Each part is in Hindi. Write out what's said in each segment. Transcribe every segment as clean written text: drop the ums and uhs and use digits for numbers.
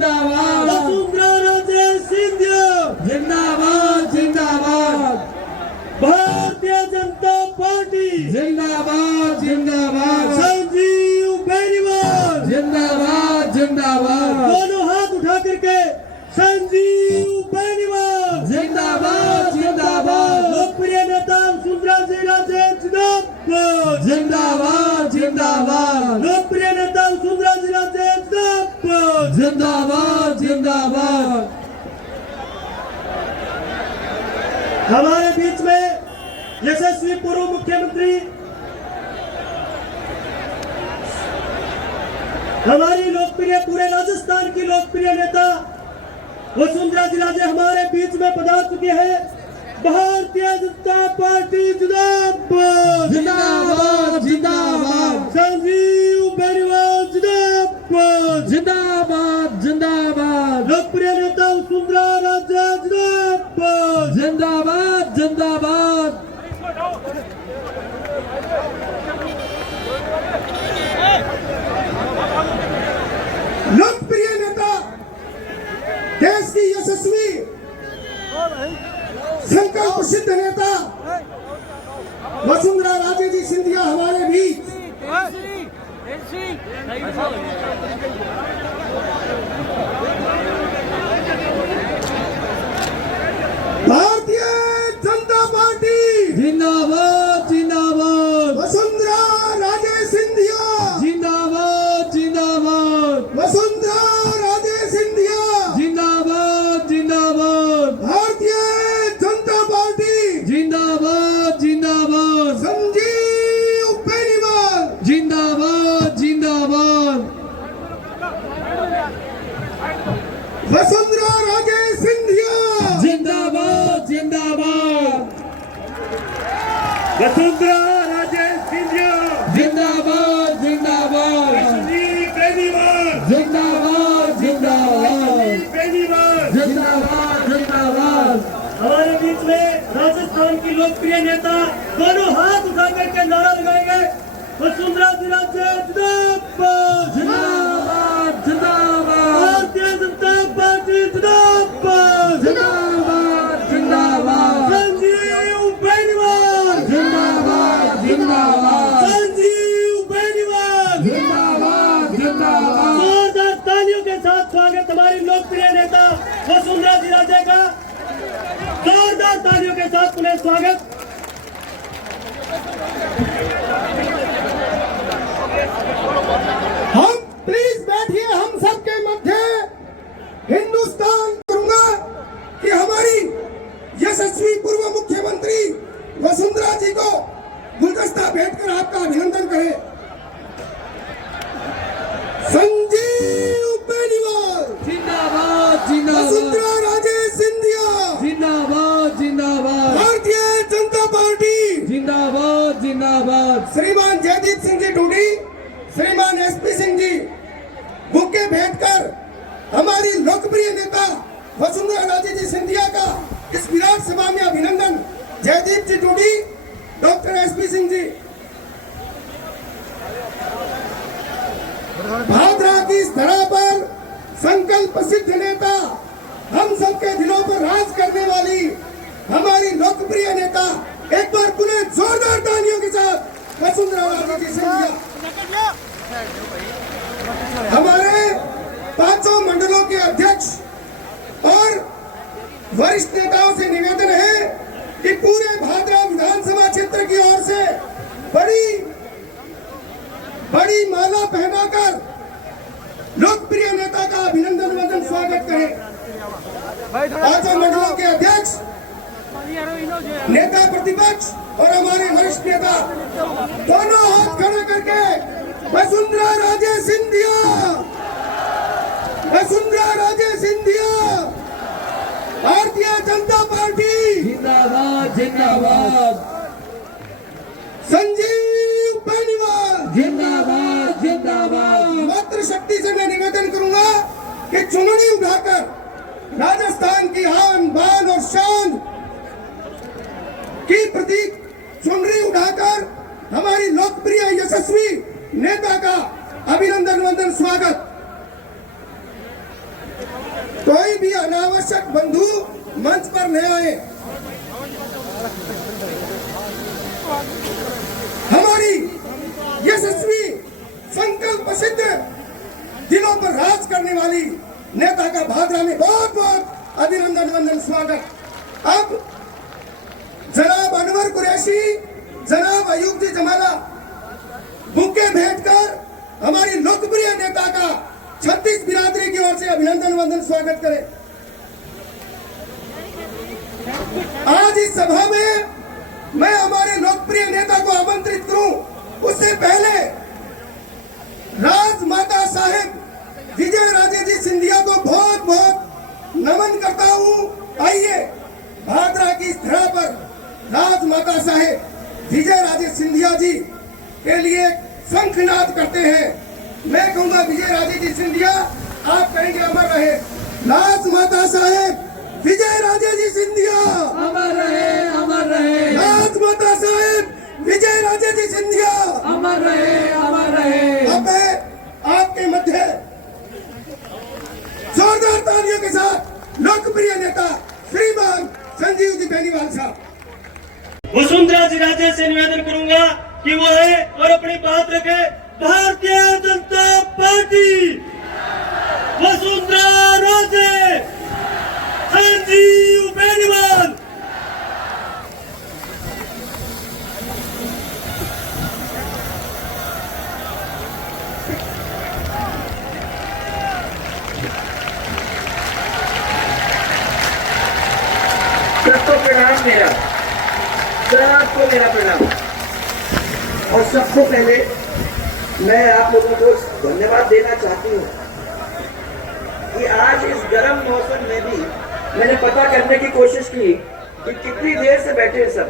जिंदाबाद वसुंधरा राजे सिंधिया जिंदाबाद जिंदाबाद भारतीय जनता पार्टी जिंदाबाद जिंदाबाद संजीव बेनीवाल जिंदाबाद जिंदाबाद दोनों हाथ उठा करके संजीव बेनीवाल जिंदाबाद जिंदाबाद लोकप्रिय नेता वसुंधरा राजे जिंदाबाद जिंदाबाद जिंदाबाद लोकप्रिय नेता वसुंधरा राजे जिंदाबाद जिंदाबाद जिंदाबाद हमारे बीच में यशस्वी पूर्व मुख्यमंत्री हमारी लोकप्रिय पूरे राजस्थान की लोकप्रिय नेता वसुंधरा राजे हमारे बीच में पधार चुके हैं। भारतीय जनता पार्टी जिंदाबाद जिंदाबाद जिंदाबाद संजीव बेनीवाल जिंदाबाद जिंदाबाद जिंदाबाद लोकप्रिय नेता वसुंधरा राजे जिंदाबाद जिंदाबाद जिंदाबाद लोकप्रिय नेता देश की यशस्वी संकल्प सिद्ध नेता वसुंधरा राजे जी सिंधिया हमारे बीच भारतीय जनता पार्टी जिंदाबाद जिंदाबाद वसुंधरा राजे सिंधिया जिंदाबाद जिंदाबाद वसुंधरा राजे सिंधिया जिंदाबाद जिंदाबाद भारतीय जनता पार्टी जिंदाबाद जिंदाबाद संजीव बेनीवाल जिंदाबाद जिंदाबाद वसुंधरा राजे सिंधिया जिंदाबाद जिंदाबाद वसुंधरा राजे सिंधिया जिंदाबाद जिंदाबाद संजीव बेनीवाल जिंदाबाद जिंदाबाद बेनीवाल जिंदाबाद जिंदाबाद हमारे बीच में राजस्थान की लोकप्रिय नेता दोनों हाथ उठा करके नारा लगाएंगे वसुंधरा राजे जिंदाबाद जिंदाबाद जिंदाबाद भारतीय जनता पार्टी जिंदाबाद जिंदाबाद जिंदाबाद संजीव बेनीवाल जिंदाबाद जिंदाबाद संजीव बेनीवाल जिंदाबाद जिंदाबाद जोरदार तालियों के साथ स्वागत हमारी लोकप्रिय नेता वसुंधरा राजे का जोरदार तालियों के साथ पुनः स्वागत। हम प्लीज बैठिए हम सबके मध्य हिंदुस्तान करूंगा कि हमारी यशस्वी पूर्व मुख्यमंत्री वसुंधरा जी को गुलदस्ता भेंटकर आपका अभिनंदन करें। संजीव बेनीवाल जिंदाबाद जिंदाबाद वसुंधरा राजे सिंधिया जिंदाबाद जिंदाबाद भारतीय जनता पार्टी जिंदाबाद जिंदाबाद श्रीमान जयदीप सिंह जी ढूंढी श्रीमान एसपी सिंह जी बुके भेंटकर हमारी लोकप्रिय नेता वसुंधरा राजे जी सिंधिया का इस विराट सभा में अभिनंदन। जयदीप जी ढूंढी डॉक्टर एसपी सिंह जी भादरा की इस धरा पर संकल्प सिद्ध नेता हम सबके दिलों पर राज करने वाली हमारी लोकप्रिय नेता एक बार पुनः जोरदार तालियों के साथ वसुंधरा राजे जी सिंधिया। हमारे पांचों मंडलों के अध्यक्ष और वरिष्ठ नेताओं से निवेदन है कि पूरे भादरा विधानसभा क्षेत्र की ओर से बड़ी माला पहनाकर लोकप्रिय नेता का अभिनंदन वंदन स्वागत करें। पांचों मंडलों के अध्यक्ष नेता प्रतिपक्ष और हमारे वरिष्ठ नेता दोनों हाथ खड़े करके वसुंधरा राजे सिंधिया वसुंधरा राजे सिंधिया भारतीय जनता पार्टी जिंदाबाद जिंदाबाद संजीव बेनीवाल जिंदाबाद जिंदाबाद मातृ शक्ति से मैं निवेदन करूंगा कि चुनरी उठाकर राजस्थान की आन बान और शान की प्रतीक चुनरी उठाकर हमारी लोकप्रिय यशस्वी नेता का अभिनंदन वंदन स्वागत। कोई भी अनावश्यक बंधु मंच पर न आए। हमारी यशस्वी संकल्प सिद्ध दिलों पर राज करने वाली नेता का भादरा में बहुत बहुत अभिनंदन वंदन स्वागत। अब जनाब अनवर कुरैशी, जनाब अयूब जी जमाला बुके भेंट कर हमारी लोकप्रिय नेता का 36 बिरादरी की ओर से अभिनंदन वंदन स्वागत करें। आज इस सभा में मैं हमारे लोकप्रिय नेता को आमंत्रित करूं, उससे पहले राजमाता साहेब विजय राजे जी सिंधिया को बहुत बहुत नमन करता हूं। आइए भादरा की इस धरा पर राजमाता साहेब विजय राजे सिंधिया जी के लिए शंखनाद करते हैं। मैं कहूंगा विजय राजे जी सिंधिया, आप कहेंगे अमर रहे। राजमाता साहेब विजय राजे जी सिंधिया अमर रहे, अमर रहे। राजमाता साहेब विजय राजे जी सिंधिया अमर रहे, अमर रहे। अब मैं आपके मध्य जोरदार तालियों के साथ लोकप्रिय नेता श्रीमान संजीव जी बेनीवाल साहब। वसुंधरा जी राजे से निवेदन करूंगा कि वो है और अपनी बात रखे। भारतीय जनता पार्टी, वसुंधरा राजे, संजीव बेनीवाल। सबको प्रणाम मेरा, सबको मेरा प्रणाम। और सबसे पहले मैं आप लोगों को धन्यवाद देना चाहती हूँ कि आज इस गर्म मौसम में भी मैंने पता करने की कोशिश की कि कितनी देर से बैठे हैं सब,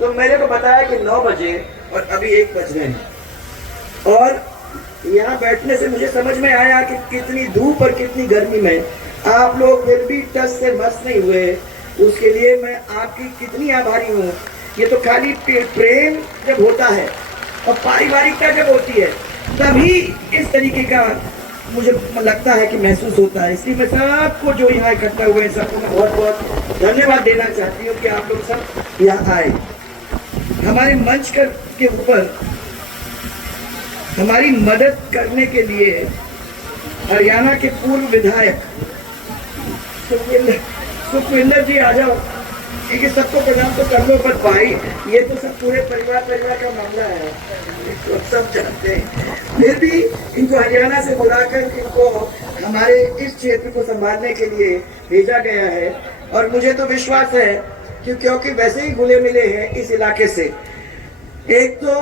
तो मेरे को बताया कि 9 बजे और अभी 1 बज रहे हैं। और यहाँ बैठने से मुझे समझ में आया कि कितनी धूप और कितनी गर्मी में आप लोग फिर भी टस से मस नहीं हुए। उसके लिए मैं आपकी कितनी आभारी हूँ। ये तो खाली प्रेम जब होता है और पारिवारिकता जब होती है तभी इस तरीके का मुझे लगता है कि महसूस होता है। इसलिए मैं सबको जो यहाँ इकट्ठा हुए हैं सबको मैं बहुत बहुत धन्यवाद देना चाहती हूँ कि आप लोग सब यहाँ आए। हमारे मंच के ऊपर हमारी मदद करने के लिए हरियाणा के पूर्व विधायक सुखविंदर जी आ जाओ, क्योंकि सबको प्रणाम तो कर लो, पर भाई ये तो सब पूरे परिवार का मामला है, तो सब जानते हैं। फिर भी इनको हरियाणा से बुलाकर इनको हमारे इस क्षेत्र को संभालने के लिए भेजा गया है। और मुझे तो विश्वास है कि क्योंकि वैसे ही घुले मिले हैं इस इलाके से, एक तो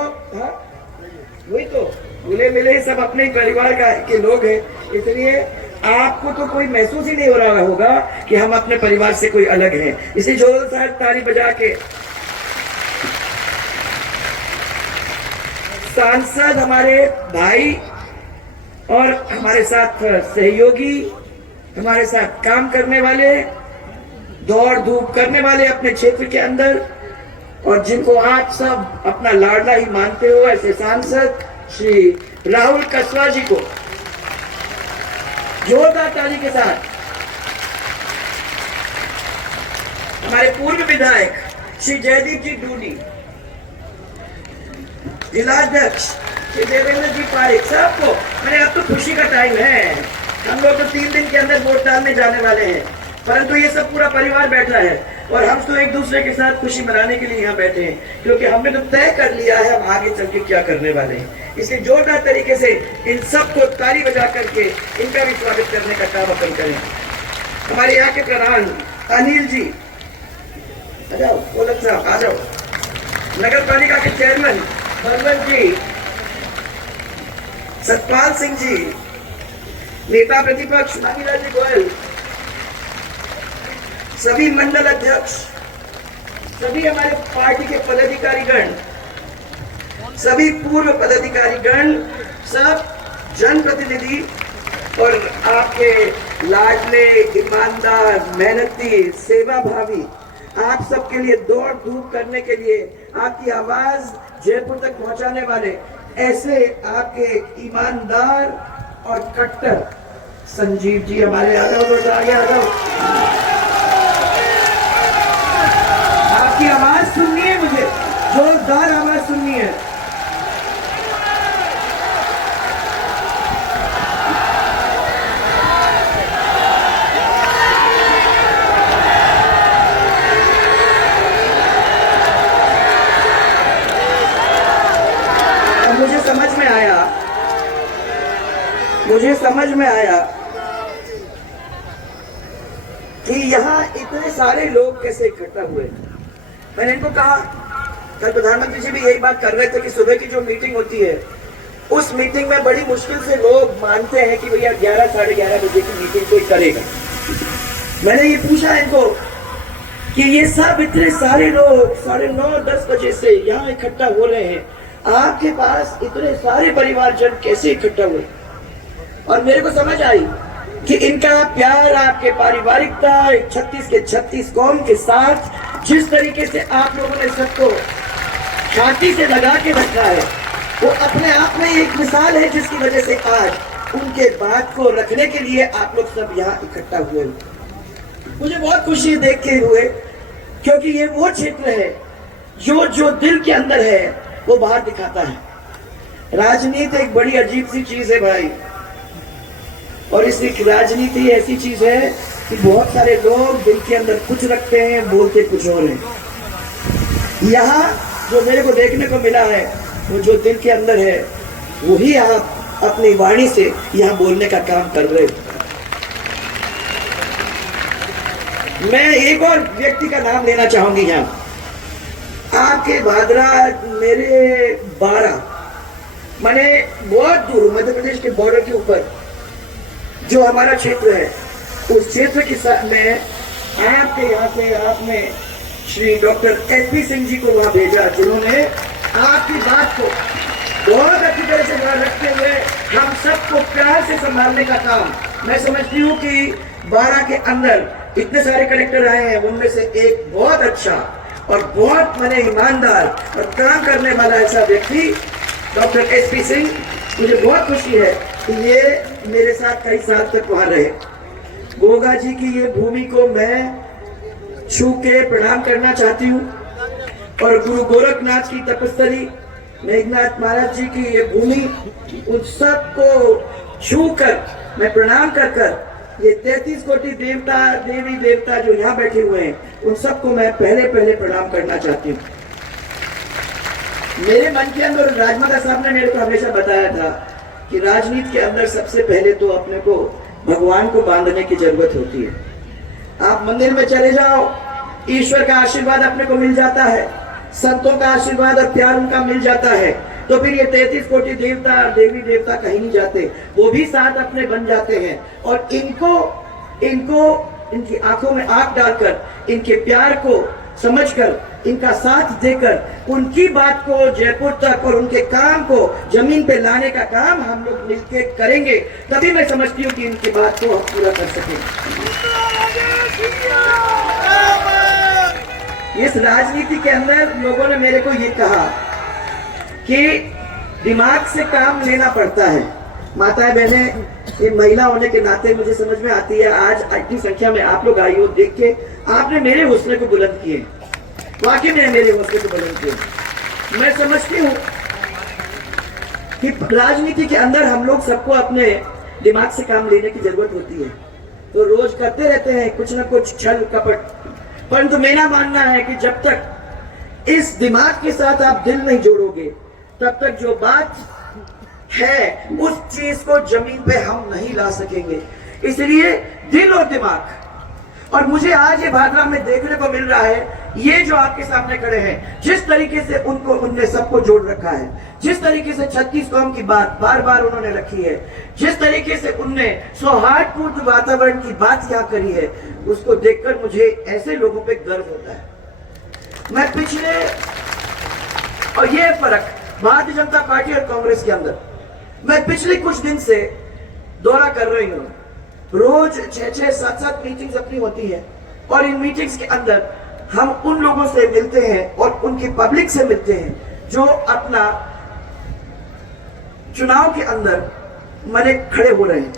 वही तो घुले मिले सब अपने परिवार के लोग हैं, इसलिए आपको तो कोई महसूस ही नहीं हो रहा होगा कि हम अपने परिवार से कोई अलग हैं। इसी जोरदार ताली बजा के सांसद हमारे भाई और हमारे साथ सहयोगी, हमारे साथ काम करने वाले, दौड़ धूप करने वाले अपने क्षेत्र के अंदर, और जिनको आप सब अपना लाडला ही मानते हो, ऐसे सांसद श्री राहुल कसवा जी को जोरदार ताली के साथ, हमारे पूर्व विधायक श्री जयदीप जी डूडी, जिलाध्यक्ष श्री देवेंद्र जी पारिक, सबको मैंने, अब तो खुशी का टाइम है, हम लोग तो 3 दिन के अंदर वोट डालने जाने वाले हैं, परंतु ये सब पूरा परिवार बैठा है और हम तो एक दूसरे के साथ खुशी मनाने के लिए यहाँ बैठे हैं, क्योंकि हमने तो तय कर लिया है हम आगे चल के क्या करने वाले हैं। इसलिए जोरदार तरीके से इन सबको ताली बजा करके इनका भी स्वागत करने का काम अपन करें। हमारे यहाँ के प्रधान अनिल जी, आ जाओ, गोलक साहब आ जाओ, नगर पालिका के चेयरमैन बलवंत जी, सतपाल सिंह जी, नेता प्रतिपक्ष नागीलाल जी गोयल, सभी मंडल अध्यक्ष, सभी हमारे पार्टी के पदाधिकारीगण, सभी पूर्व पदाधिकारीगण, सब जनप्रतिनिधि और आपके लाडले, ईमानदार, मेहनती, सेवा भावी, आप सबके लिए दौड़ धूप करने के लिए, आपकी आवाज जयपुर तक पहुंचाने वाले ऐसे आपके ईमानदार और कट्टर संजीव जी हमारे यादव और आगे यादव, आपकी आवाज सुननी है, मुझे जोरदार आवाज सुननी है। मुझे समझ में आया कि यहाँ इतने सारे लोग कैसे इकट्ठा हुए। मैंने इनको कहा, कल प्रधानमंत्री जी भी यही बात कर रहे थे कि सुबह की जो मीटिंग होती है उस मीटिंग में बड़ी मुश्किल से लोग मानते हैं कि भैया 11 साढ़े 11 बजे की मीटिंग कोई करेगा। मैंने ये पूछा इनको कि ये सब इतने सारे लोग 9:30 बजे से यहाँ इकट्ठा हो रहे हैं, आपके पास इतने सारे परिवारजन कैसे इकट्ठा हुए? और मेरे को समझ आई कि इनका प्यार, आपके पारिवारिकता 36 के 36 कौम के साथ जिस तरीके से आप लोगों ने सबको छाती से लगा के रखा है, वो अपने आप में एक मिसाल है जिसकी वजह से आज उनके बात को रखने के लिए आप लोग सब यहाँ इकट्ठा हुए। मुझे बहुत खुशी देख के हुए, क्योंकि ये वो क्षेत्र है जो दिल के अंदर है वो बाहर दिखाता है। राजनीति एक बड़ी अजीब सी चीज है भाई, और इस राजनीति ऐसी चीज है कि बहुत सारे लोग दिल के अंदर कुछ रखते हैं, बोलते कुछ और हैं। यहाँ जो मेरे को देखने को मिला है वो जो दिल के अंदर है वही आप अपनी वाणी से यहाँ बोलने का काम कर रहे हो। मैं एक और व्यक्ति का नाम लेना चाहूंगी यहाँ, आपके भादरा मेरे 12 माने बहुत दूर मध्य प्रदेश के बॉर्डर के ऊपर जो हमारा क्षेत्र है, उस क्षेत्र के साथ में आपके यहाँ से आपने श्री डॉक्टर SP सिंह जी को वहां भेजा, जिन्होंने आपकी बात को बहुत अच्छी तरह से वहां रखते हुए हम सबको प्यार से संभालने का काम। मैं समझती हूँ कि 12 के अंदर इतने सारे कलेक्टर आए हैं, उनमें से एक बहुत अच्छा और बहुत माने ईमानदार और काम करने वाला ऐसा व्यक्ति डॉक्टर SP सिंह। मुझे बहुत खुशी है कि ये मेरे साथ कई साल तक वहां रहे। गोगा जी की ये भूमि को मैं छू के प्रणाम करना चाहती हूँ, और गुरु गोरखनाथ की तपस्वी मेघनाथ महाराज जी की ये भूमि, उन सबको छू कर मैं प्रणाम कर कर ये 33 कोटि देवता देवी देवता जो यहाँ बैठे हुए हैं, उन सबको मैं पहले प्रणाम करना चाहती हूँ। मेरे मन के अंदर राजमाता साहब ने मेरे को हमेशा बताया था कि राजनीति के अंदर सबसे पहले तो अपने को भगवान को बांधने की जरूरत होती है। आप मंदिर में चले जाओ, ईश्वर का आशीर्वाद अपने को मिल जाता है, संतों का आशीर्वाद और प्यार उनका मिल जाता है, तो फिर ये 33 कोटि देवता और देवी देवता कहीं नहीं जाते, वो भी साथ अपने बन जाते हैं। और इनकी आंखों में आंख डालकर, इनके प्यार को समझकर, इनका साथ देकर, उनकी बात को जयपुर तक और उनके काम को जमीन पे लाने का काम हम लोग मिलकर करेंगे, तभी मैं समझती हूँ कि इनकी बात को हम पूरा कर सकेंगे। इस राजनीति के अंदर लोगों ने मेरे को ये कहा कि दिमाग से काम लेना पड़ता है। माताएं बहनें, ये महिला होने के नाते मुझे समझ में आती है, आज इतनी संख्या में आप लोग आई हो, देख के आपने मेरे हौसले को बुलंद किए, वाकई में मेरे हौसले को बुलंद किए। मैं समझती हूँ कि राजनीति के अंदर हम लोग सबको अपने दिमाग से काम लेने की जरूरत होती है, तो रोज करते रहते हैं कुछ ना कुछ छल कपट, परंतु मेरा मानना है कि जब तक इस दिमाग के साथ आप दिल नहीं जोड़ोगे, तब तक जो बात है उस चीज को जमीन पे हम नहीं ला सकेंगे। इसलिए दिल और दिमाग, और मुझे आज ये भादरा में देखने को मिल रहा है, ये जो आपके सामने खड़े हैं, जिस तरीके से उनने सबको जोड़ रखा है, जिस तरीके से 36 कौम की बात बार बार उन्होंने रखी है, जिस तरीके से उनने सौहार्दपूर्ण वातावरण की बात क्या करी है, उसको देखकर मुझे ऐसे लोगों पे गर्व होता है। मैं पिछले, और ये फर्क भारतीय जनता पार्टी और कांग्रेस के अंदर, मैं पिछले कुछ दिन से दौरा कर रही हूँ, रोज 6-6, 7-7 मीटिंग्स अपनी होती है, और इन मीटिंग्स के अंदर हम उन लोगों से मिलते हैं और उनकी पब्लिक से मिलते हैं जो अपना चुनाव के अंदर मने खड़े हो रहे हैं।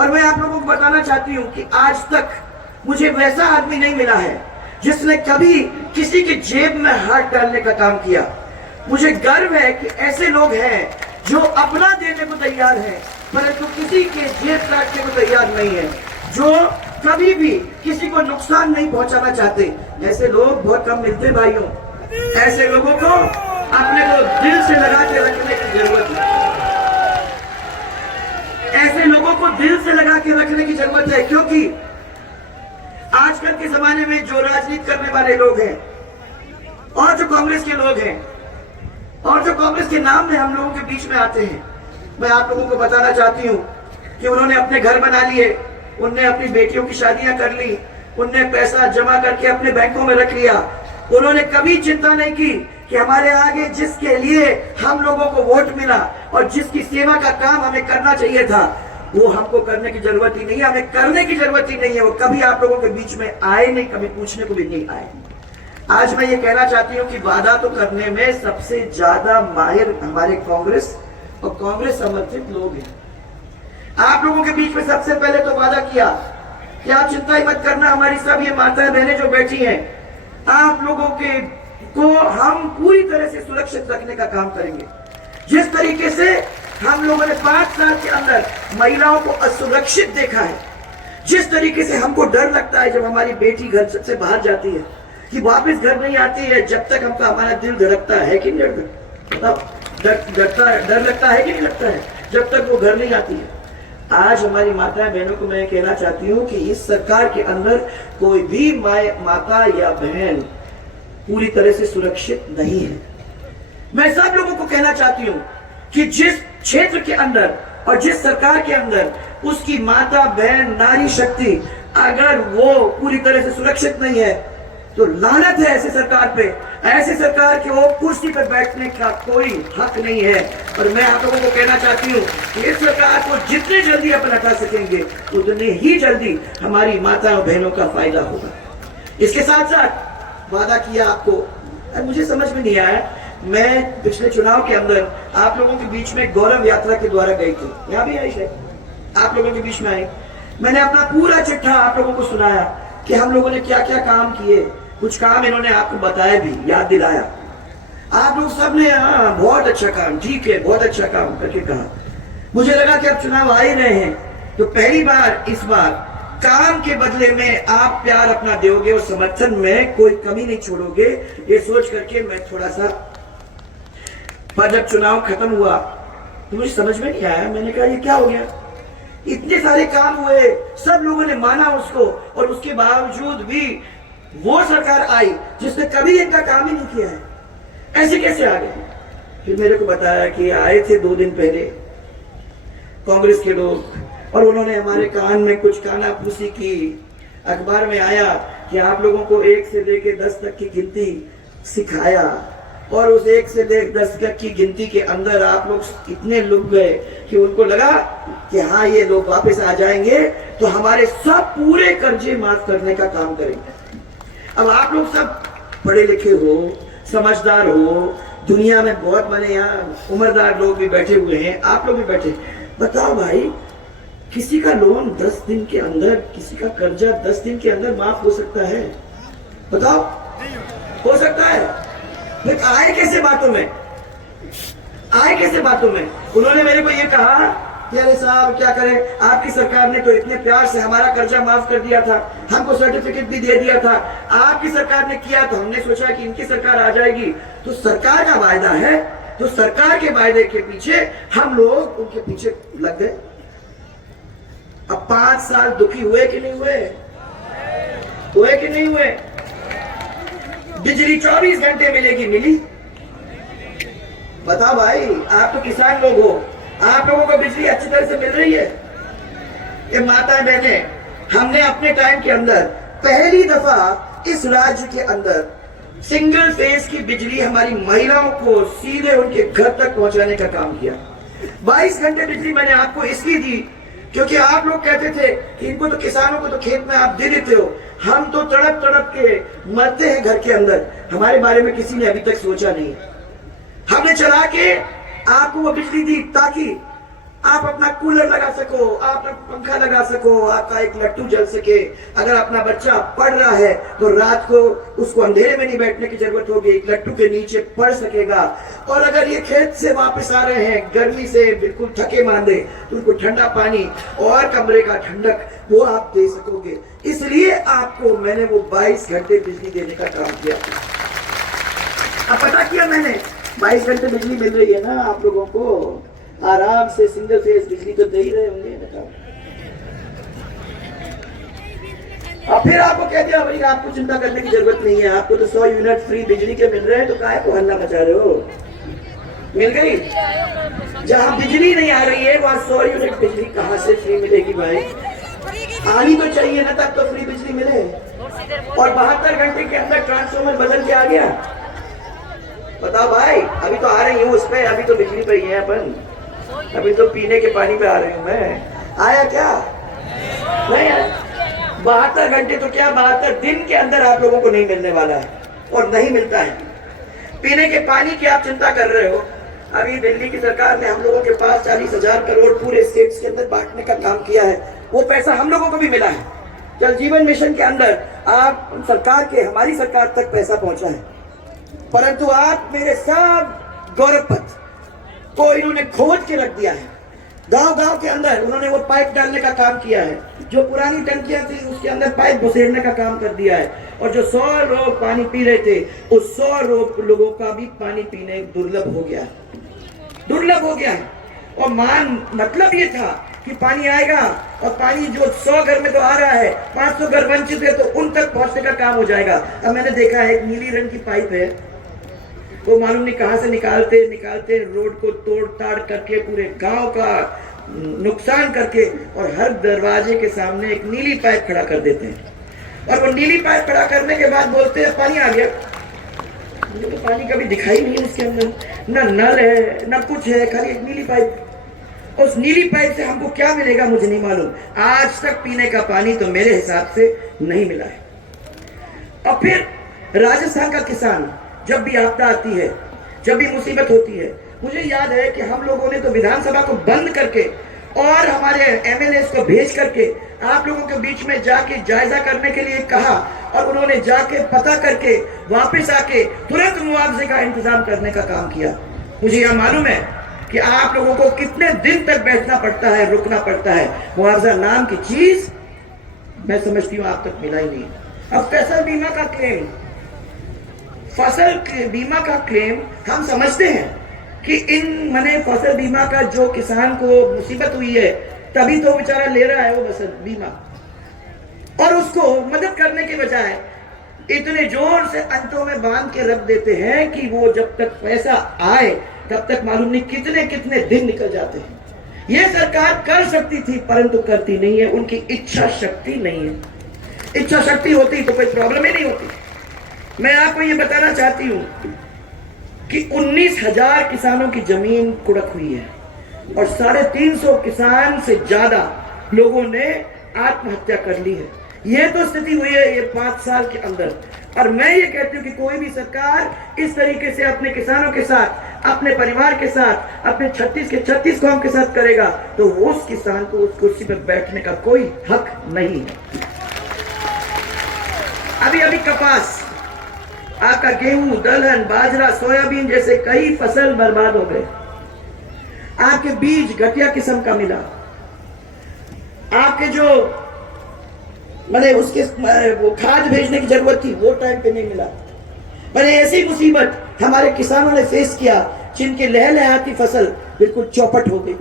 और मैं आप लोगों को बताना चाहती हूं कि आज तक मुझे वैसा आदमी नहीं मिला है जिसने कभी किसी की जेब में हाथ डालने का काम किया। मुझे गर्व है कि ऐसे लोग हैं जो अपना देने को तैयार हैं, परंतु किसी के जेब काटने को तैयार नहीं है, जो कभी भी किसी को नुकसान नहीं पहुंचाना चाहते। ऐसे लोग बहुत कम मिलते भाइयों। ऐसे लोगों को अपने को दिल से लगा के रखने की जरूरत है। ऐसे लोगों को दिल से लगा के रखने की जरूरत है, क्योंकि आजकल के जमाने में जो राजनीति करने वाले लोग हैं और जो कांग्रेस के लोग हैं और जो कांग्रेस के नाम में हम लोगों के बीच में आते हैं, मैं आप लोगों को बताना चाहती हूं कि उन्होंने अपने घर बना लिए, उनने अपनी बेटियों की शादियां कर ली, उनने पैसा जमा करके अपने बैंकों में रख लिया। उन्होंने कभी चिंता नहीं की कि हमारे आगे जिसके लिए हम लोगों को वोट मिला और जिसकी सेवा का काम हमें करना चाहिए था, वो हमको करने की जरूरत ही नहीं है, हमें करने की जरूरत ही नहीं है। वो कभी आप लोगों के बीच में आए नहीं, कभी पूछने को भी नहीं आए। आज मैं ये कहना चाहती हूँ कि वादा तो करने में सबसे ज्यादा माहिर हमारे कांग्रेस और कांग्रेस समर्थित लोग हैं। आप लोगों के बीच में सबसे पहले तो वादा किया कि आप चिंता ही मत करना, हमारी सब ये माताएं बहनें जो बैठी हैं, आप लोगों को हम पूरी तरह से सुरक्षित रखने का काम करेंगे। जिस तरीके से हम लोगों ने 5 साल के अंदर महिलाओं को असुरक्षित देखा है, जिस तरीके से हमको डर लगता है जब हमारी बेटी घर से बाहर जाती है कि वापस घर नहीं आती है, जब तक हमका हमारा दिल धड़कता है कि नहीं डर लगता है कि नहीं लगता है, जब तक वो घर नहीं आती है। आज हमारी माताएं बहनों को मैं कहना चाहती हूँ कि इस सरकार के अंदर कोई भी माता या बहन पूरी तरह से सुरक्षित नहीं है। मैं सब लोगों को कहना चाहती हूँ कि जिस क्षेत्र के अंदर और जिस सरकार के अंदर उसकी माता बहन नारी शक्ति अगर वो पूरी तरह से सुरक्षित नहीं है तो लानत है ऐसे सरकार पे। ऐसे सरकार के वो कुर्सी पर बैठने का कोई हक नहीं है। और मैं आप लोगों को कहना चाहती हूँ कि इस सरकार को जितने जल्दी अपन हटा सकेंगे उतने ही जल्दी हमारी माता और बहनों का फायदा होगा। इसके साथ साथ वादा किया आपको, मुझे समझ में नहीं आया, मैं पिछले चुनाव के अंदर आप लोगों के बीच में गौरव यात्रा के द्वारा गई थी, यहाँ भी आई है, आप लोगों के बीच में आई। मैंने अपना पूरा चिट्ठा आप लोगों को सुनाया कि हम लोगों ने क्या क्या काम किए, कुछ काम इन्होंने आपको बताया भी, याद दिलाया। आप लोग सब ने हाँ बहुत अच्छा काम, ठीक है, बहुत अच्छा काम करके कहा। मुझे लगा कि अब चुनाव आ ही रहे हैं तो पहली बार इस बार काम के बदले में आप प्यार अपना दोगे और समर्थन में कोई कमी नहीं छोड़ोगे, ये सोच करके मैं थोड़ा सा, पर जब चुनाव खत्म हुआ तो मुझे समझ में नहीं आया। मैंने कहा ये क्या हो गया, इतने सारे काम हुए, सब लोगों ने माना उसको, और उसके बावजूद भी वो सरकार आई जिसने कभी इनका काम ही नहीं किया है, ऐसे कैसे आ गए। फिर मेरे को बताया कि आए थे 2 दिन पहले कांग्रेस के लोग और उन्होंने हमारे कान में कुछ कानाफूसी की। अखबार में आया कि आप लोगों को 1 से लेकर 10 तक की गिनती सिखाया और उस 1 से लेकर 10 तक की गिनती के अंदर आप लोग इतने लुक गए कि उनको लगा कि हाँ ये लोग वापस आ जाएंगे तो हमारे सब पूरे कर्जे माफ करने का काम करेंगे। अब आप लोग सब पढ़े लिखे हो, समझदार हो, दुनिया में बहुत माने यहाँ उम्रदार लोग भी बैठे हुए हैं, आप लोग भी बैठे, बताओ भाई किसी का लोन 10 दिन के अंदर, किसी का कर्जा 10 दिन के अंदर माफ हो सकता है? बताओ हो सकता है? फिर आए कैसे बातों में, आए कैसे बातों में? उन्होंने मेरे को ये कहा कि अरे साहब क्या करें, आपकी सरकार ने तो इतने प्यार से हमारा कर्जा माफ कर दिया था, हमको सर्टिफिकेट भी दे दिया था, आपकी सरकार ने किया तो हमने सोचा कि इनकी सरकार आ जाएगी। तो सरकार का वायदा है, तो सरकार के वायदे के पीछे हम लोग उनके पीछे लग गए। अब 5 साल दुखी हुए कि नहीं हुए? हुए कि नहीं हुए? बिजली 24 घंटे मिलेगी, मिली? बताओ भाई, आप तो किसान लोग हो, आप लोगों को बिजली अच्छी तरह से मिल रही है? ये माता बहने, हमने अपने टाइम के अंदर पहली दफा इस राज्य के अंदर सिंगल फेज की बिजली हमारी महिलाओं को सीधे उनके घर तक पहुंचाने का काम किया। 22 घंटे बिजली मैंने आपको इसलिए दी क्योंकि आप लोग कहते थे कि इनको तो किसानों को तो खेत में आप दे देते हो, हम तो तड़प तड़प के मरते हैं घर के अंदर, हमारे बारे में किसी ने अभी तक सोचा नहीं। हमने चला के आपको वो बिजली दी ताकि आप अपना कूलर लगा सको, आप अपना पंखा लगा सको, आपका एक लट्टू जल सके। अगर अपना बच्चा पढ़ रहा है तो रात को उसको अंधेरे में नहीं बैठने की जरूरत होगी, एक लट्टू के नीचे पढ़ सकेगा। और अगर ये खेत से वापस आ रहे हैं गर्मी से बिल्कुल थके मांदे, तो उनको ठंडा पानी और कमरे का ठंडक वो आप दे सकोगे। इसलिए आपको मैंने वो 22 घंटे बिजली देने का काम किया। अब पता किया मैंने 22 घंटे बिजली मिल रही है ना आप लोगों को, आराम से सिंगल फेज बिजली तो दे ही रहे होंगे। और फिर आपको कह दिया भाई आपको चिंता करने की जरूरत नहीं है, आपको तो 100 यूनिट फ्री बिजली के मिल रहे हैं, तो काहे को हल्ला मचा रहे हो। मिल गई। जहां बिजली नहीं आ रही है वहां 100 यूनिट बिजली कहां से फ्री मिलेगी भाई? आनी तो चाहिए ना, तब तो फ्री बिजली मिले। और 72 घंटे के अंदर ट्रांसफॉर्मर बदल के आ गया। बताओ भाई, अभी तो आ रही हूँ उस पे, अभी तो बिजली पे ही है अपन, अभी तो पीने के पानी पे आ रही हूँ मैं। आया क्या? नहीं आया। 72 घंटे तो क्या 72 दिन के अंदर आप लोगों को नहीं मिलने वाला है, और नहीं मिलता है। पीने के पानी की आप चिंता कर रहे हो, अभी दिल्ली की सरकार ने हम लोगों के पास 40,000 करोड़ पूरे स्टेट्स के अंदर बांटने का काम किया है, वो पैसा हम लोगों को भी मिला है। जल जीवन मिशन के अंदर आप सरकार के, हमारी सरकार तक पैसा पहुंचा है, परंतु आप मेरे सब गौरव पथ को इन्होंने खोद के रख दिया है। गांव गांव के अंदर उन्होंने वो पाइप डालने का काम किया है, जो पुरानी टंकियां थी उसके अंदर पाइप घुसेड़ने का काम कर दिया है। और जो 100 लोग पानी पी रहे थे, उस 100 लोगों का भी पानी पीने दुर्लभ हो गया, दुर्लभ हो गया है। और मतलब ये था कि पानी आएगा, और पानी जो 100 घर में तो आ रहा है, 500 घर वंचित है, तो उन तक पहुंचने का काम हो जाएगा। अब मैंने देखा है एक नीली रंग की पाइप है, वो मालूम नहीं कहां से निकालते रोड को तोड़ ताड़ करके पूरे गांव का नुकसान करके, और हर दरवाजे के सामने एक नीली पाइप खड़ा कर देते हैं। और वो नीली पाइप खड़ा करने के बाद बोलते हैं पानी आ गया। मुझे तो पानी कभी दिखाई नहीं है उसके अंदर, ना नल है ना कुछ है, खाली एक नीली पाइप। उस नीली पाइप से हमको क्या मिलेगा मुझे नहीं मालूम। आज तक पीने का पानी तो मेरे हिसाब से नहीं मिला है। और फिर राजस्थान का किसान, जब भी आपदा आती है, जब भी मुसीबत होती है, मुझे याद है कि हम लोगों ने तो विधानसभा को बंद करके और हमारे एमएलए को भेज करके आप लोगों के बीच में जाके जायजा करने के लिए कहा, और उन्होंने जाके पता करके वापस आके तुरंत मुआवजे का इंतजाम करने का काम किया। मुझे यह मालूम है कि आप लोगों को कितने दिन तक बैठना पड़ता है, रुकना पड़ता है। मुआवजा नाम की चीज मैं समझती हूँ आप तक मिला ही नहीं। अब फसल बीमा का क्लेम, फसल बीमा का क्लेम हम समझते हैं कि इन मने फसल बीमा का जो किसान को मुसीबत हुई है तभी तो बेचारा ले रहा है वो फसल बीमा, और उसको मदद करने के बजाय इतने जोर से अंतों में बांध के रख देते हैं कि वो जब तक पैसा आए तब तक मालूम नहीं कितने कितने दिन निकल जाते हैं। ये सरकार कर सकती थी परंतु करती नहीं है, उनकी इच्छा शक्ति नहीं है। इच्छा शक्ति होती तो कोई प्रॉब्लम ही नहीं होती। मैं आपको ये बताना चाहती हूं कि 19,000 किसानों की जमीन कुड़क हुई है, और 350 किसान से ज्यादा लोगों ने आत्महत्या कर ली है। ये तो स्थिति हुई है ये 5 साल के अंदर। और मैं ये कहती हूँ कि कोई भी सरकार इस तरीके से अपने किसानों के साथ, अपने परिवार के साथ, अपने 36 के 36 कौम के साथ करेगा तो उस किसान को उस कुर्सी पर बैठने का कोई हक नहीं है। अभी अभी कपास, आपका गेहूं, दलहन, बाजरा, सोयाबीन जैसे कई फसल बर्बाद हो गए। आपके बीज घटिया किस्म का मिला, आपके जो मैंने उसके वो खाद भेजने की जरूरत थी वो टाइम पे नहीं मिला। मैंने ऐसी मुसीबत हमारे किसानों ने फेस किया जिनके लहलहाती फसल बिल्कुल चौपट हो गई।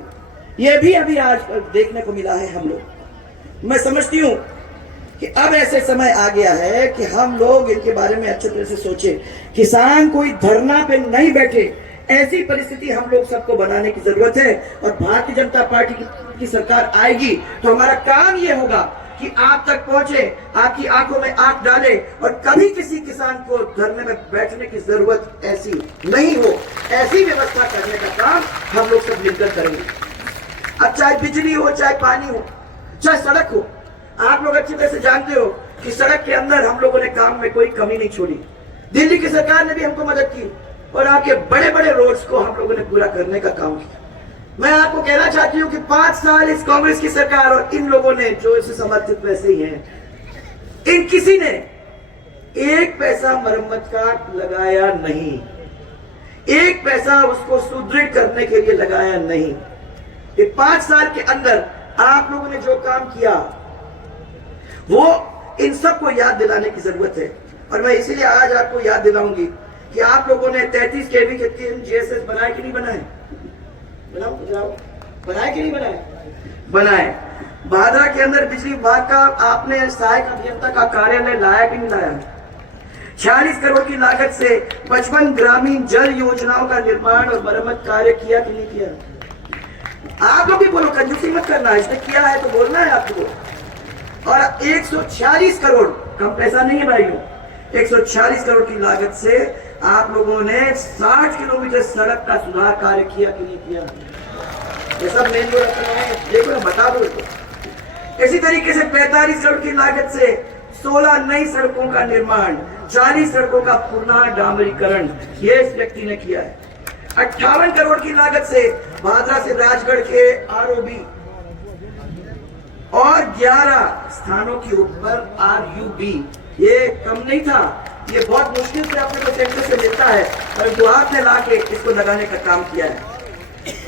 ये भी अभी आज देखने को मिला है हम लोग। मैं समझती हूँ कि अब ऐसे समय आ गया है कि हम लोग इनके बारे में अच्छी तरह से सोचें। किसान कोई धरना पे नहीं बैठे, ऐसी परिस्थिति हम लोग सबको बनाने की जरूरत है। और भारतीय जनता पार्टी की सरकार आएगी तो हमारा काम ये होगा कि आप तक पहुंचे, आपकी आंखों में आंख डाले, और कभी किसी किसान को धरने में बैठने की जरूरत ऐसी नहीं हो। ऐसी व्यवस्था करने का काम हम लोग सब मिलकर करेंगे। अब चाहे बिजली हो, चाहे पानी हो, चाहे सड़क हो। आप लोग अच्छी तरह से जानते हो कि सड़क के अंदर हम लोगों ने काम में कोई कमी नहीं छोड़ी। दिल्ली की सरकार ने भी हमको मदद की, और आपके बड़े बड़े रोड्स को हम लोगों ने पूरा करने का काम किया। मैं आपको कहना चाहती हूं कि 5 साल इस कांग्रेस की सरकार और इन लोगों ने जो इसे समर्थित वैसे ही हैं, इन किसी ने एक पैसा मरम्मत का लगाया नहीं, एक पैसा उसको सुदृढ़ करने के लिए लगाया नहीं। ये 5 साल के अंदर आप लोगों ने जो काम किया वो इन सबको याद दिलाने की जरूरत है। और मैं इसीलिए आज आपको याद दिलाऊंगी कि आप लोगों ने 33 केवी के 3 जीएसएस बनाए कि नहीं बनाए? बनाए कि नहीं बनाए? बनाए। भादरा के अंदर बिजली विभाग का आपने सहायक अभियंता का कार्यालय लाया कि नहीं लाया? 46 करोड़ की लागत से 55 ग्रामीण जल योजनाओं का निर्माण और मरम्मत कार्य किया कि नहीं किया? आप लोग भी बोलो, कंजूसी मत करना, इसने किया है तो बोलना है आपको। और 146 करोड़ कम पैसा नहीं है भाइयों, 146 करोड़ की लागत से आप लोगों ने 60 किलोमीटर सड़क का सुधार कार्य किया कि नहीं किया? ये सब मेन रोड देखो ना, बता दो इसको। इसी तरीके से 45 करोड़ की लागत से 16 नई सड़कों का निर्माण, 40 सड़कों का पुनः डामरीकरण ये इस व्यक्ति ने किया है। 58 करोड़ की लागत से भादरा से राजगढ़ के आरओबी और 11 स्थानों के ऊपर आरयूबी, ये कम नहीं था, ये बहुत मुश्किल से अपने को सेक्टर से मिलता है, परंतु आपने लाके इसको लगाने का काम किया है।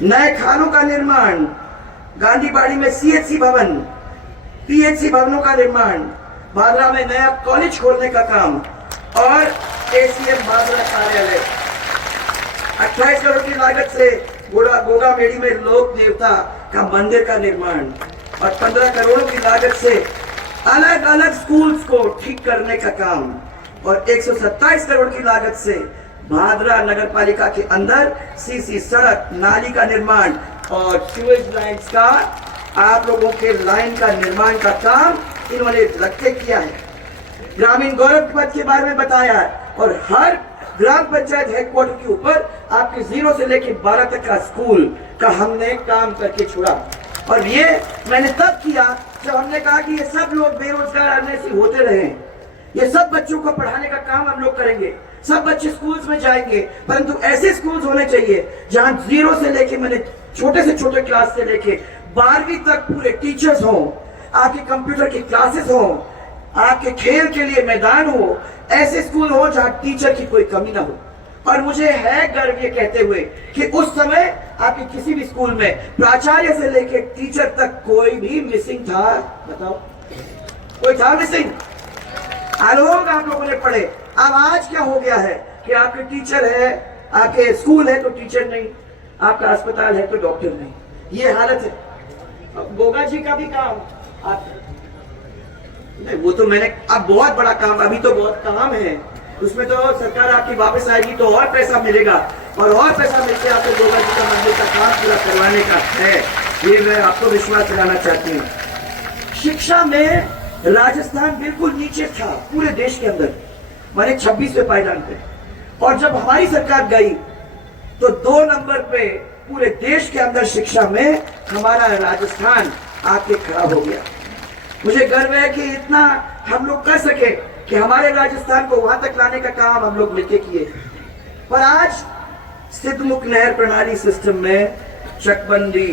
नए खानों का निर्माण, गांधीबाड़ी में सीएचसी भवन, पीएचसी भवनों का निर्माण, भादरा में नया कॉलेज खोलने का काम और एसीएम भादरा कार्यालय। 28 करोड़ की लागत से गोगा मेड़ी में लोक देवता का मंदिर का निर्माण और 15 करोड़ की लागत से अलग अलग स्कूल्स को ठीक करने का काम और 127 करोड़ की लागत से भादरा नगर पालिका के अंदर सीसी सड़क, नाली का निर्माण और सीवेज लाइन्स का आप लोगों के लाइन का निर्माण का काम इन्होंने लग के किया है। ग्रामीण गौरव पद के बारे में बताया है और हर ग्राम पंचायत हेडक्वार्टर के ऊपर आपके 0 से लेकर 12 तक का स्कूल का हमने काम करके छोड़ा। और ये मैंने तब किया जब हमने कहा कि ये सब लोग बेरोजगार आने से होते रहे, ये सब बच्चों को पढ़ाने का काम हम लोग करेंगे, सब बच्चे स्कूल्स में जाएंगे, परंतु ऐसे स्कूल्स होने चाहिए जहां 0 से लेके मैंने छोटे से छोटे क्लास से लेके 12वीं तक पूरे टीचर्स हों, आपके कंप्यूटर की क्लासेस हों, आपके खेल के लिए मैदान हो, ऐसे स्कूल हो जहां टीचर की कोई कमी ना हो। और मुझे है गर्व ये कहते हुए कि उस समय आपके किसी भी स्कूल में प्राचार्य से लेकर टीचर तक कोई भी मिसिंग था? बताओ, कोई था मिसिंग? लोग आप लोगों ने पढ़े। अब आज क्या हो गया है कि आपके टीचर है, आपके स्कूल है तो टीचर नहीं, आपका अस्पताल है तो डॉक्टर नहीं, ये हालत है। गोगा जी का भी काम नहीं, वो तो मैंने, अब बहुत बड़ा काम, अभी तो बहुत काम है, उसमें तो सरकार आपकी वापस आएगी तो और पैसा मिलेगा और पैसा मिलकर आपको गोगा जी का मंदिर का काम पूरा करवाने का है, ये मैं आपको विश्वास दिलाना चाहती हूँ। शिक्षा में राजस्थान बिल्कुल नीचे था पूरे देश के अंदर, माने 26वें पायदान पे, और जब हमारी सरकार गई तो 2 नंबर पे पूरे देश के अंदर शिक्षा में हमारा राजस्थान आके खड़ा हो गया। मुझे गर्व है कि इतना हम लोग कर सके कि हमारे राजस्थान को वहां तक लाने का काम हम लोग मिलकर किए। पर आज सिद्धमुख नहर प्रणाली सिस्टम में चकबंदी,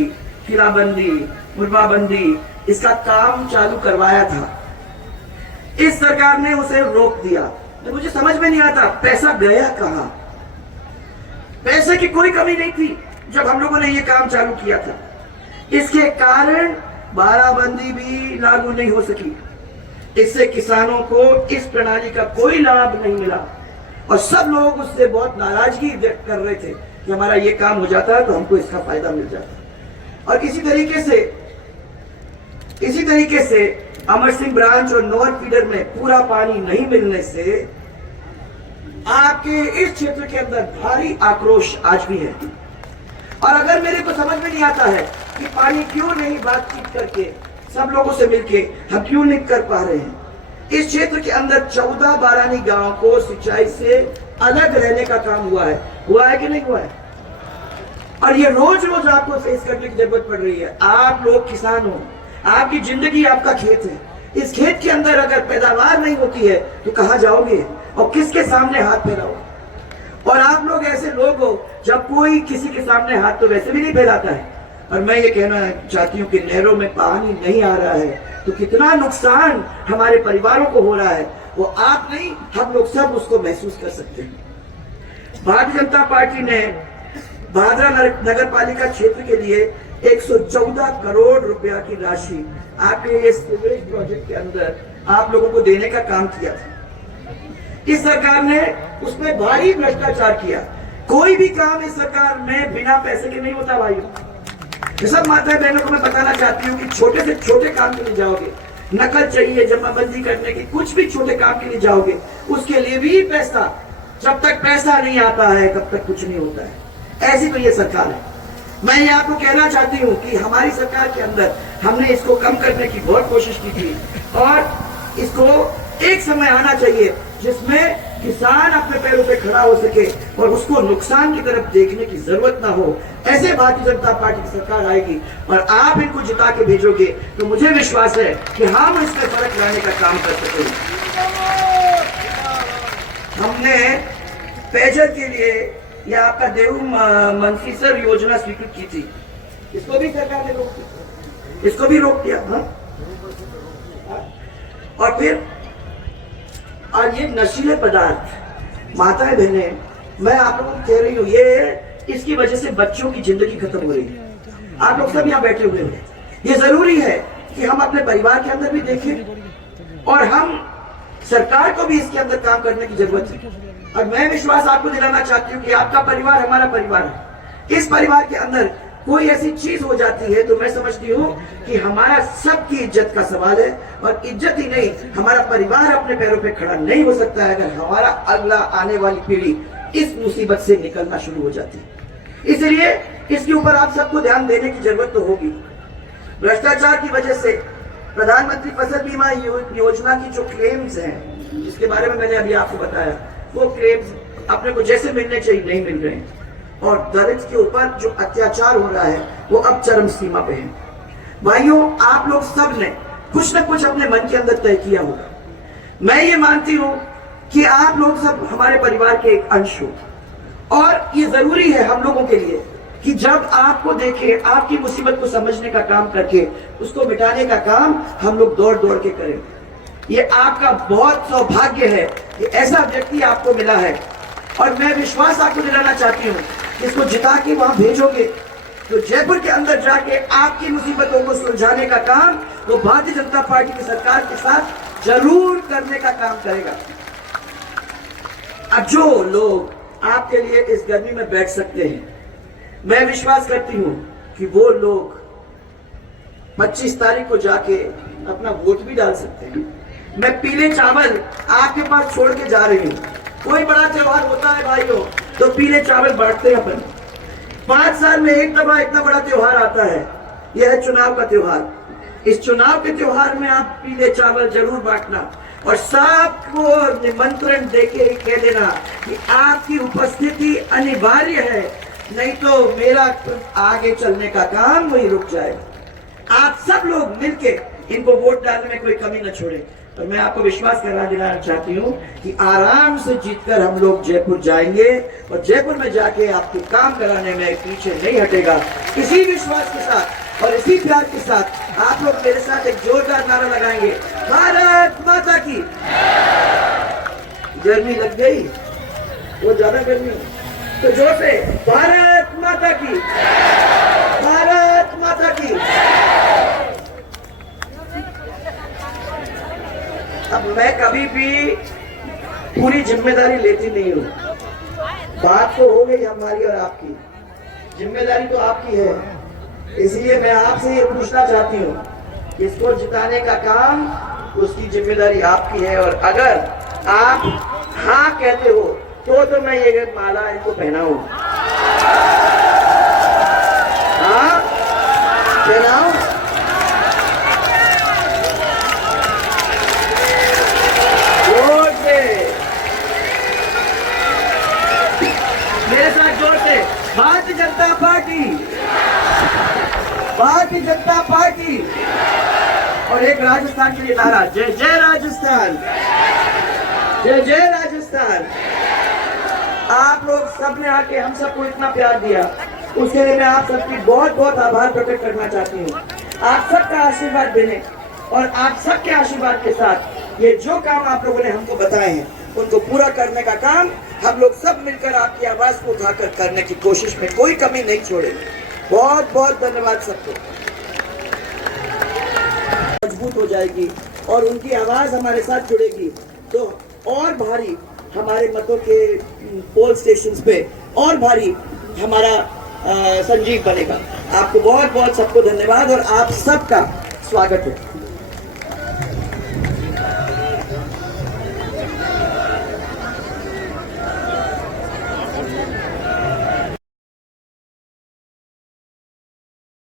किलाबंदी, मुरबाबंदी, इसका काम चालू करवाया था, इस सरकार ने उसे रोक दिया। तो मुझे समझ में नहीं आता पैसा गया कहां? पैसे की कोई कमी नहीं थी जब हम लोगों ने ये काम चालू किया था। इसके कारण बाराबंदी भी लागू नहीं हो सकी, इससे किसानों को इस प्रणाली का कोई लाभ नहीं मिला और सब लोग उससे बहुत नाराजगी व्यक्त कर रहे थे कि हमारा ये काम हो जाता तो हमको इसका फायदा मिल जाता। और इसी तरीके से अमर सिंह ब्रांच और नोहर फीडर में पूरा पानी नहीं मिलने से आपके इस क्षेत्र के अंदर भारी आक्रोश आज भी है। और अगर मेरे को समझ में नहीं आता है कि पानी क्यों नहीं बातचीत करके सब लोगों से मिलके हम क्यों नहीं कर पा रहे हैं, इस क्षेत्र के अंदर 14 बारानी गांव को सिंचाई से अलग रहने का काम हुआ है कि नहीं हुआ है? और ये रोज रोज आपको फेस करने की जरूरत पड़ रही है। आप लोग किसान हो, आपकी जिंदगी आपका खेत है, इस खेत के अंदर अगर पैदावार नहीं होती है तो कहां जाओगे और किसके सामने हाथ फैलाओगे? और आप लोग ऐसे लोग हो जब कोई किसी के सामने हाथ तो वैसे भी नहीं फैलाता है, और मैं ये कहना चाहती हूँ कि नहरों में पानी नहीं आ रहा है तो कितना नुकसान हमारे परिवारों को हो रहा है, वो आप नहीं हम लोग सब उसको महसूस कर सकते हैं। भारतीय जनता पार्टी ने भादरा नगर पालिका क्षेत्र के लिए 114 करोड़ रुपया की राशि आपके ये सीवरेज प्रोजेक्ट के अंदर आप लोगों को देने का काम किया था। इस सरकार ने उसमें भारी भ्रष्टाचार किया। कोई भी काम इस सरकार में बिना पैसे के नहीं होता भाइयों। ये सब माताएं बहनों को मैं बताना चाहती हूँ कि छोटे से छोटे काम के लिए जाओगे, नकल चाहिए जमाबंदी करने की, कुछ भी छोटे काम के लिए जाओगे उसके लिए भी पैसा, जब तक पैसा नहीं आता है तब तक कुछ नहीं होता है। ऐसी तो ये सरकार है। मैं ये आपको कहना चाहती हूँ कि हमारी सरकार के अंदर हमने इसको कम करने की बहुत कोशिश की थी और इसको एक समय आना चाहिए जिसमें किसान अपने पैरों पे खड़ा हो सके और उसको नुकसान की तरफ देखने की जरूरत ना हो। ऐसे भारतीय जनता पार्टी की सरकार आएगी और आप इनको जिता के भेजोगे तो मुझे विश्वास है कि हम इसमें फर्क लाने का काम कर सकेंगे। हमने पेयजल के लिए यह आपका देव मंसीसर योजना स्वीकृत की थी, इसको भी सरकार ने रोक दिया, इसको भी रोक दिया। हाँ? और फिर और ये नशीले पदार्थ, माताएं बहनें, मैं आप लोगों को कह रही हूँ, ये इसकी वजह से बच्चों की जिंदगी खत्म हो रही है। आप लोग सब यहाँ बैठे हुए हैं, ये जरूरी है कि हम अपने परिवार के अंदर भी देखें और हम सरकार को भी इसके अंदर काम करने की जरूरत है। और मैं विश्वास आपको दिलाना चाहती हूँ कि आपका परिवार हमारा परिवार है। इस परिवार के अंदर कोई ऐसी चीज हो जाती है तो मैं समझती हूँ कि हमारा सबकी इज्जत का सवाल है और इज्जत ही नहीं, हमारा परिवार अपने पैरों पे खड़ा नहीं हो सकता है अगर हमारा अगला आने वाली पीढ़ी इस मुसीबत से निकलना शुरू हो जाती है। इसलिए इसके ऊपर आप सबको ध्यान देने की जरूरत तो होगी। भ्रष्टाचार की वजह से प्रधानमंत्री फसल बीमा योजना की जो क्लेम्स हैं, जिसके बारे में मैंने अभी आपको बताया, वो क्लेम्स अपने को जैसे मिलने चाहिए नहीं मिल रहे हैं और दलित के ऊपर जो अत्याचार हो रहा है वो अब चरम सीमा पे है। भाइयों, आप लोग सब ने कुछ न कुछ अपने मन के अंदर तय किया होगा। मैं ये मानती हूँ कि आप लोग सब हमारे परिवार के एक अंश हो और ये जरूरी है हम लोगों के लिए कि जब आपको देखें, आपकी मुसीबत को समझने का काम करके उसको मिटाने का काम हम लोग दौड़ दौड़ के करें। ये आपका बहुत सौभाग्य है कि ऐसा व्यक्ति आपको मिला है और मैं विश्वास आपको दिलाना चाहती हूँ, इसको जिता के वहां भेजोगे तो जयपुर के अंदर जाके आपकी मुसीबतों को सुलझाने का काम वो भारतीय जनता पार्टी की सरकार के साथ जरूर करने का काम करेगा। अब जो लोग आपके लिए इस गर्मी में बैठ सकते हैं, मैं विश्वास करती हूँ कि वो लोग 25 तारीख को जाके अपना वोट भी डाल सकते हैं। मैं पीले चावल आपके पास छोड़ के जा रही हूँ। कोई बड़ा त्योहार होता है भाइयों तो पीले चावल बांटते हैं अपन। 5 साल में एक दफा इतना बड़ा त्योहार आता है, यह है चुनाव का त्योहार। इस चुनाव के त्योहार में आप पीले चावल जरूर बांटना और सबको निमंत्रण देके कह देना कि आपकी उपस्थिति अनिवार्य है, नहीं तो मेरा आगे चलने का काम वही रुक जाएगा। आप सब लोग मिलके इनको वोट डालने में कोई कमी न छोड़े। और मैं आपको विश्वास करा दिलाना चाहती हूँ कि आराम से जीतकर हम लोग जयपुर जाएंगे और जयपुर में जाके आपके काम कराने में पीछे नहीं हटेगा। इसी विश्वास के साथ और इसी प्यार के साथ आप लोग मेरे साथ एक जोरदार नारा लगाएंगे, भारत माता की। गर्मी लग गई, वो ज्यादा गर्मी तो जोर से भारत माता की, भारत माता की। अब मैं कभी भी पूरी जिम्मेदारी लेती नहीं हूँ। बात तो हो गई हमारी और आपकी, जिम्मेदारी तो आपकी है। इसलिए मैं आपसे ये पूछना चाहती हूँ, इसको जिताने का काम उसकी जिम्मेदारी आपकी है और अगर आप हाँ कहते हो तो मैं ये माला इनको पहनाऊं। हाँ पहनाऊं? मेरे साथ जोर से, भारतीय जनता पार्टी, भारतीय जनता पार्टी। और एक राजस्थान के लिए नारा, जय जय राजस्थान, जय जय राजस्थान। आप लोग सबने आके हम सबको इतना प्यार दिया, उसके लिए मैं आप सबकी बहुत बहुत आभार प्रकट करना चाहती हूँ। आप सबका आशीर्वाद देने और आप सबके आशीर्वाद के साथ ये जो काम आप लोगों ने हमको बताए हैं उनको पूरा करने का काम हम लोग सब मिलकर आपकी आवाज को उठाकर करने की कोशिश में कोई कमी नहीं छोड़ेंगे। बहुत बहुत धन्यवाद सबको। मजबूत हो जाएगी और उनकी आवाज हमारे साथ जुड़ेगी तो और भारी हमारे मतों के पोल स्टेशंस पे और भारी हमारा संजीव बनेगा। आपको बहुत बहुत सबको धन्यवाद और आप सबका स्वागत है।